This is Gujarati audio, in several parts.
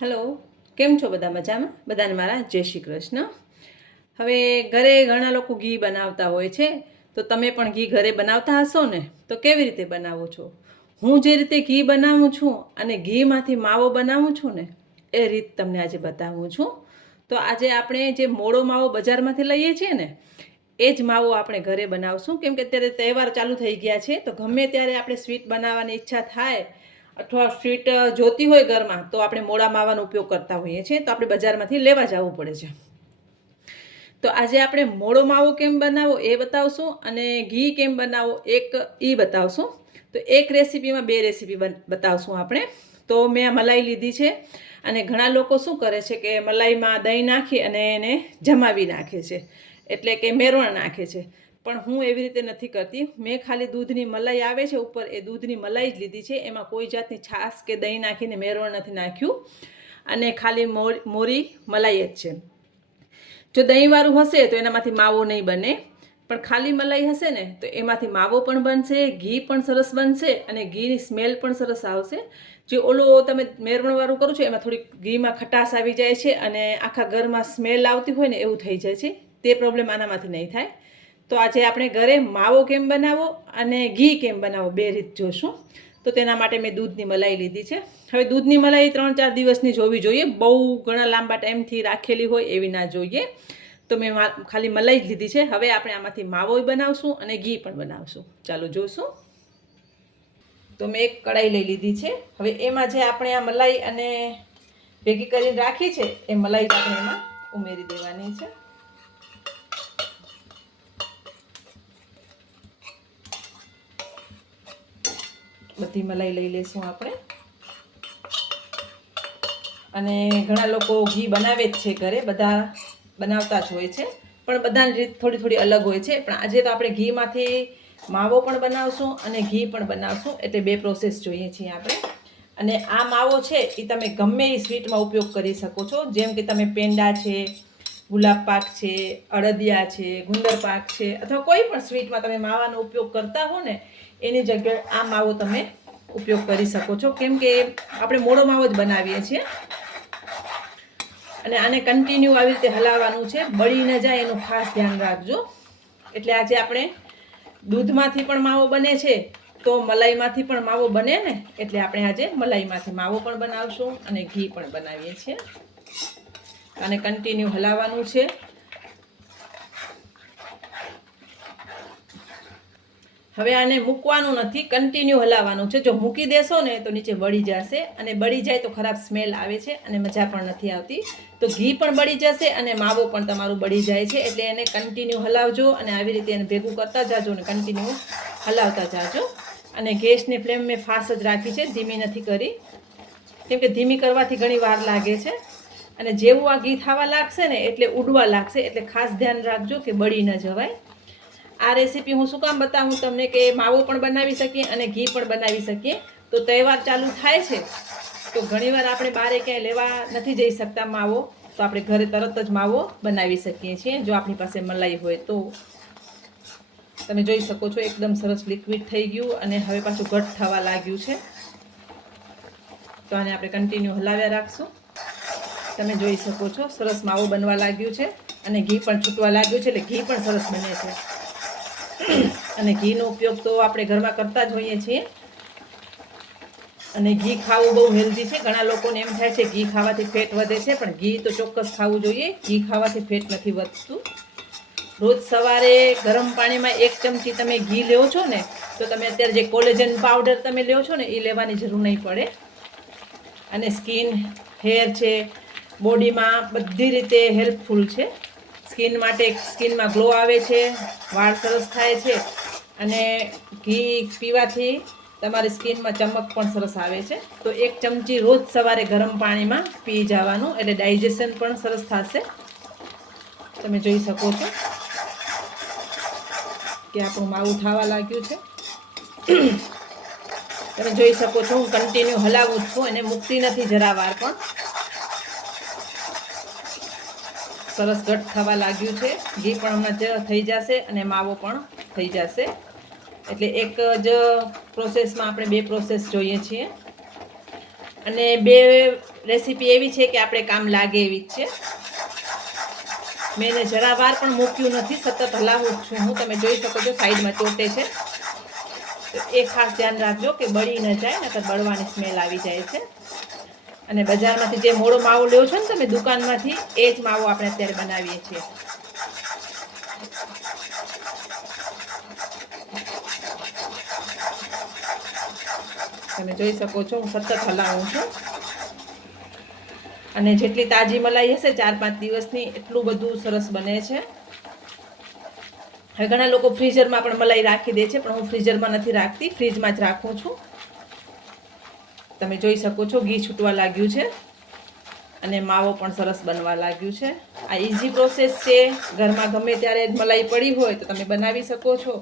હેલો, કેમ છો બધા? મજામાં? બધાને મારા જય શ્રી કૃષ્ણ. હવે ઘરે ઘણા લોકો ઘી બનાવતા હોય છે, તો તમે પણ ઘી ઘરે બનાવતા હશો ને? તો કેવી રીતે બનાવો છો? હું જે રીતે ઘી બનાવું છું અને ઘીમાંથી માવો બનાવું છું ને, એ રીત તમને આજે બતાવું છું. તો આજે આપણે જે મોળો માવો બજારમાંથી લઈએ છીએ ને, એ જ માવો આપણે ઘરે બનાવશું. કેમ કે અત્યારે તહેવાર ચાલુ થઈ ગયા છે, તો ગમે ત્યારે આપણે સ્વીટ બનાવવાની ઈચ્છા થાય અથવા સ્વીટ જોતી હોય ઘરમાં, તો આપણે મોળા માવાનો ઉપયોગ કરતા હોઈએ છીએ. તો આપણે બજારમાંથી લેવા જવું પડે છે. તો આજે આપણે મોળો માવો કેમ બનાવો એ બતાવશું, અને ઘી કેમ બનાવો એ બતાવશું. તો એક રેસીપીમાં બે રેસીપી બતાવશું આપણે. તો મેં મલાઈ લીધી છે, અને ઘણા લોકો શું કરે છે કે મલાઈમાં દહીં નાખી અને એને જમાવી નાખે છે, એટલે કે મેરવણ નાખે છે. પણ હું એવી રીતે નથી કરતી. મેં ખાલી દૂધની મલાઈ આવે છે ઉપર, એ દૂધની મલાઈ જ લીધી છે. એમાં કોઈ જાતની છાશ કે દહીં નાખીને મેરવણ નથી નાખ્યું, અને ખાલી મોરી મલાઈ જ છે. જો દહીંવાળું હશે તો એનામાંથી માવો નહીં બને, પણ ખાલી મલાઈ હશે ને તો એમાંથી માવો પણ બનશે, ઘી પણ સરસ બનશે, અને ઘીની સ્મેલ પણ સરસ આવશે. જે ઓલો તમે મેરવણવાળું કરો છો એમાં થોડીક ઘીમાં ખટાશ આવી જાય છે, અને આખા ઘરમાં સ્મેલ આવતી હોય ને એવું થઈ જાય છે. તે પ્રોબ્લેમ આનામાંથી નહીં થાય. તો આજે આપણે ઘરે માવો કેમ બનાવો અને ઘી કેમ બનાવો બે રીત જોશું. તો તેના માટે મેં દૂધની મલાઈ લીધી છે. હવે દૂધની મલાઈ 3-4 દિવસની જોવી જોઈએ, બહુ ઘણા લાંબા ટાઈમથી રાખેલી હોય એવી ના જોઈએ. તો મેં ખાલી મલાઈ જ લીધી છે. હવે આપણે આમાંથી માવો બનાવશું અને ઘી પણ બનાવશું. ચાલો જોશું. તો મેં એક કઢાઈ લઈ લીધી છે. હવે એમાં જે આપણે આ મલાઈ અને ભેગી કરીને રાખી છે એ મલાઈ આપણે એમાં ઉમેરી દેવાની છે. બધી મલાઈ લઈ લઈશું આપણે. અને ઘણા લોકો ઘી બનાવે જ છે ઘરે, બધા બનાવતા જ હોય છે, પણ બધાની રીત થોડી થોડી અલગ હોય છે. પણ આજે તો આપણે ઘીમાંથી માવો પણ બનાવશું અને ઘી પણ બનાવશું, એટલે બે પ્રોસેસ જોઈએ છીએ આપણે. અને આ માવો છે એ તમે ગમે એ સ્વીટમાં ઉપયોગ કરી શકો છો. જેમ કે તમે પેંડા છે, ગુલાબ પાક છે, અડદિયા છે, ગુંદર પાક છે, અથવા કોઈ પણ સ્વીટમાં તમે માવાનો ઉપયોગ કરતા હો ને, એની જગ્યાએ આ માવો તમે ઉપયોગ કરી શકો છો. કેમ કે આપણે મોળો માવો જ બનાવીએ છીએ, અને આને કન્ટિન્યુ આવી રીતે હલાવવાનું છે, બળી ન જાય એનું ખાસ ધ્યાન રાખજો. એટલે આજે આપણે દૂધમાંથી પણ માવો બને છે, તો મલાઈમાંથી પણ માવો બને ને, એટલે આપણે આજે મલાઈમાંથી માવો પણ બનાવશું અને ઘી પણ બનાવીએ છીએ. આને કન્ટિન્યુ હલાવવાનું છે. હવે આને મૂકવાનું નથી, કન્ટિન્યુ હલાવવાનું છે. જો મૂકી દેશો ને તો નીચે બળી જશે, અને બળી જાય તો ખરાબ સ્મેલ આવે છે અને મજા પણ નથી આવતી. તો ઘી પણ બળી જશે અને માવો પણ તમારું બળી જાય છે. એટલે એને કન્ટિન્યુ હલાવજો, અને આવી રીતે એને ભેગું કરતા જાજો અને કન્ટિન્યુ હલાવતા જાજો. અને ગેસની ફ્લેમ મેં ફાસ્ટ જ રાખી છે, ધીમી નથી કરી, કેમ કે ધીમી કરવાથી ઘણી વાર લાગે છે. અને જેવું આ ઘી થવા લાગશે ને એટલે ઉડવા લાગશે, એટલે ખાસ ધ્યાન રાખજો કે બળી ન જવાય. આ રેસીપી હું શું કામ બતાવું તમને, કે માવો પણ બનાવી શકીએ અને ઘી પણ બનાવી શકીએ. તો તહેવાર ચાલુ થાય છે, તો ઘણીવાર આપણે બહારે ક્યાંય લેવા નથી જઈ શકતા માવો, તો આપણે ઘરે તરત જ માવો બનાવી શકીએ છીએ, જો આપણી પાસે મલાઈ હોય તો. તમે જોઈ શકો છો એકદમ સરસ લિક્વિડ થઈ ગયું, અને હવે પાછું ઘટ થવા લાગ્યું છે. તો આને આપણે કન્ટિન્યુ હલાવ્યા રાખશું. તમે જોઈ શકો છો સરસ માવો બનવા લાગ્યું છે, અને ઘી પણ છૂટવા લાગ્યું છે, એટલે ઘી પણ સરસ બને છે. અને ઘીનો ઉપયોગ તો આપણે ઘરમાં કરતા જ હોઈએ છીએ. અને ઘી ખાવું બહુ હેલ્ધી છે. ઘણા લોકોને એમ થાય છે ઘી ખાવાથી ફેટ વધે છે, પણ ઘી તો ચોક્કસ ખાવું જોઈએ. ઘી ખાવાથી ફેટ નથી વધતું. રોજ સવારે ગરમ પાણીમાં 1 ચમચી તમે ઘી લ્યો છો ને, તો તમે અત્યારે જે કોલેજન પાવડર તમે લ્યો છો ને, એ લેવાની જરૂર નહીં પડે. અને સ્કિન, હેર છે, બોડીમાં બધી રીતે હેલ્પફુલ છે. સ્કિન માટે, સ્કિનમાં ગ્લો આવે છે, વાળ સરસ થાય છે, અને ઘી પીવાથી તમારી સ્કિનમાં ચમક પણ સરસ આવે છે. તો 1 ચમચી રોજ સવારે ગરમ પાણીમાં પી જવાનું, એટલે ડાયજેશન પણ સરસ થશે. તમે જોઈ શકો છો કે આપણું માવું થવા લાગ્યું છે. તમે જોઈ શકો છો હું કન્ટિન્યુ હલાવું જ છું, અને મૂકતી નથી જરા વાર પણ. સરસ ઘટ થવા લાગ્યું છે. ઘી પણ હમણાં થઈ જશે અને માવો પણ થઈ જશે. એટલે એક જ પ્રોસેસમાં આપણે બે પ્રોસેસ જોઈએ છીએ. અને બે રેસીપી એવી છે કે આપણે કામ લાગે એવી જ છે. મેં એને જરા વાર પણ મૂક્યું નથી, સતત હલાવું છું હું. તમે જોઈ શકો છો સાઈડમાં ચોટે છે. તો એ ખાસ ધ્યાન રાખજો કે બળી ન જાય, નકર બળવાની સ્મેલ આવી જાય છે. અને બજારમાંથી જે મોળો માવો લ્યો છો ને તમે દુકાનમાંથી, એ જ માવો આપણે અત્યારે બનાવીએ છીએ. તમે જોઈ શકો છો હું સતત હલાવું છું. અને જેટલી તાજી મલાઈ હશે 4-5 દિવસની, એટલું બધું સરસ બને છે. હવે ઘણા લોકો ફ્રીઝરમાં પણ મલાઈ રાખી દે છે, પણ હું ફ્રીઝરમાં નથી રાખતી, ફ્રીજમાં જ રાખું છું. તમે જોઈ શકો છો ઘી છૂટવા લાગ્યું છે અને માવો પણ સરસ બનવા લાગ્યું છે. આ ઇઝી પ્રોસેસ છે. ઘરમાં ગમે ત્યારે મલાઈ પડી હોય તો તમે બનાવી શકો છો.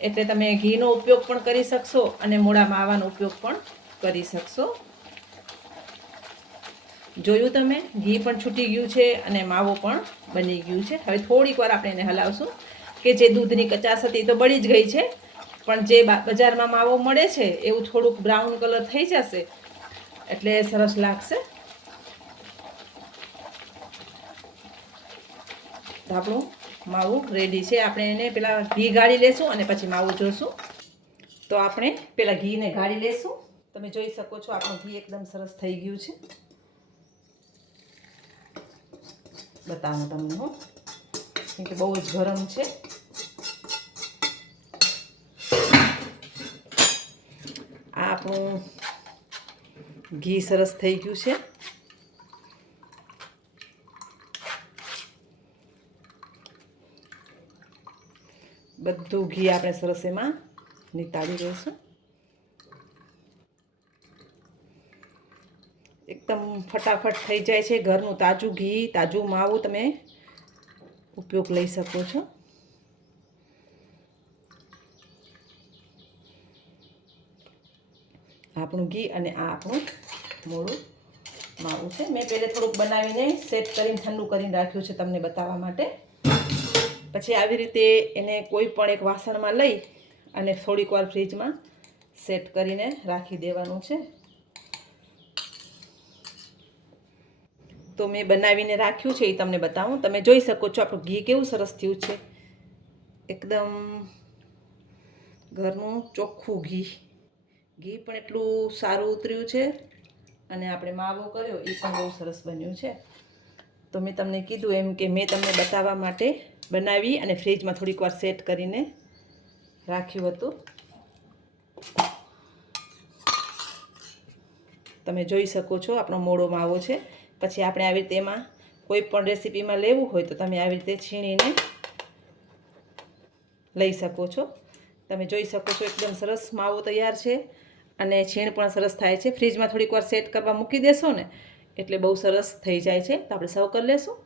એટલે તમે ઘીનો ઉપયોગ પણ કરી શકશો અને મોળા માવાનો ઉપયોગ પણ કરી શકશો. જોયું તમે, ઘી પણ છૂટી ગયું છે અને માવો પણ બની ગયું છે. હવે થોડીક વાર આપણે એને હલાવશું કે જે દૂધની કચાશ હતી તો બળી જ ગઈ છે, પણ જે બજારમાં માવો મળે છે એવું થોડુંક બ્રાઉન કલર થઈ જશે એટલે સરસ લાગશે. તો આપણું માવું રેડી છે. આપણે એને પેલા ઘી ગાળી લેશું અને પછી માવું જોશું. તો આપણે પેલા ઘીને ગાળી લેશું. તમે જોઈ શકો છો આપણું ઘી એકદમ સરસ થઈ ગયું છે. બતાવું તમને હું, કેમ કે બહુ જ ગરમ છે. આ આપણું ઘી સરસ થઈ ગયું છે. બધું ઘી આપણે સરસ એમાં નીતાળી દઈશું. એકદમ ફટાફટ થઈ જાય છે. ઘરનું તાજું ઘી, તાજું માવું તમે ઉપયોગ લઈ શકો છો. આપણું ઘી અને આ આપણું મોળું માવું છે. મેં પહેલે થોડુંક બનાવીને સેટ કરીને ઠંડુ કરીને રાખ્યું છે તમને બતાવવા માટે. પછી આવી રીતે એને કોઈ પણ એક વાસણમાં લઈ અને થોડીક વાર ફ્રીજમાં સેટ કરીને રાખી દેવાનું છે. તો મેં બનાવીને રાખ્યું છે એ તમને બતાવું. તમે જોઈ શકો છો આપણું ઘી કેવું સરસ થયું છે. એકદમ ઘરનું ચોખ્ખું ઘી. ઘી પણ એટલું સારું ઉતર્યું છે અને આપણે માવો કર્યો એ પણ બહુ સરસ બન્યું છે. તો મેં તમને કીધું એમ કે મેં તમને બતાવવા માટે બનાવી અને ફ્રીજમાં થોડીક વાર સેટ કરીને રાખ્યું હતું. તમે જોઈ શકો છો આપણો મોળો માવો છે. પછી આપણે આવી રીતે એમાં કોઈ પણ રેસીપીમાં લેવું હોય તો તમે આવી રીતે છીણીને લઈ શકો છો. તમે જોઈ શકો છો એકદમ સરસ માવો તૈયાર છે અને છીણ પણ સરસ થાય છે. ફ્રીજમાં થોડીક વાર સેટ કરવા મૂકી દેશો ને એટલે બહુ સરસ થઈ જાય છે. તો આપણે સર્વ કરી લેશું.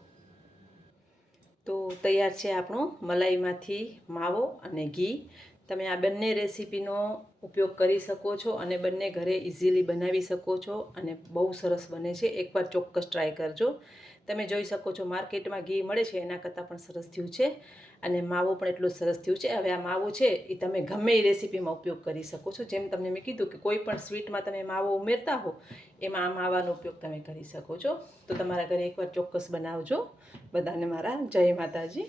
તો તૈયાર છે આપણો મલાઈમાંથી માવો અને ઘી. તમે આ બંને રેસીપીનો ઉપયોગ કરી શકો છો અને બંને ઘરે ઇઝીલી બનાવી શકો છો અને બહુ સરસ બને છે. એકવાર ચોક્કસ ટ્રાય કરજો. તમે જોઈ શકો છો માર્કેટમાં ઘી મળે છે એના કરતાં પણ સરસ થયું છે અને માવો પણ એટલું સરસ થયું છે. હવે આ માવો છે એ તમે ગમે એ રેસીપીમાં ઉપયોગ કરી શકો છો. જેમ તમને મેં કીધું કે કોઈ પણ સ્વીટમાં તમે માવો ઉમેરતા હો એમાં આ માવાનો ઉપયોગ તમે કરી શકો છો. તો તમારા ઘરે એકવાર ચોક્કસ બનાવજો. બધાને મારા જય માતાજી.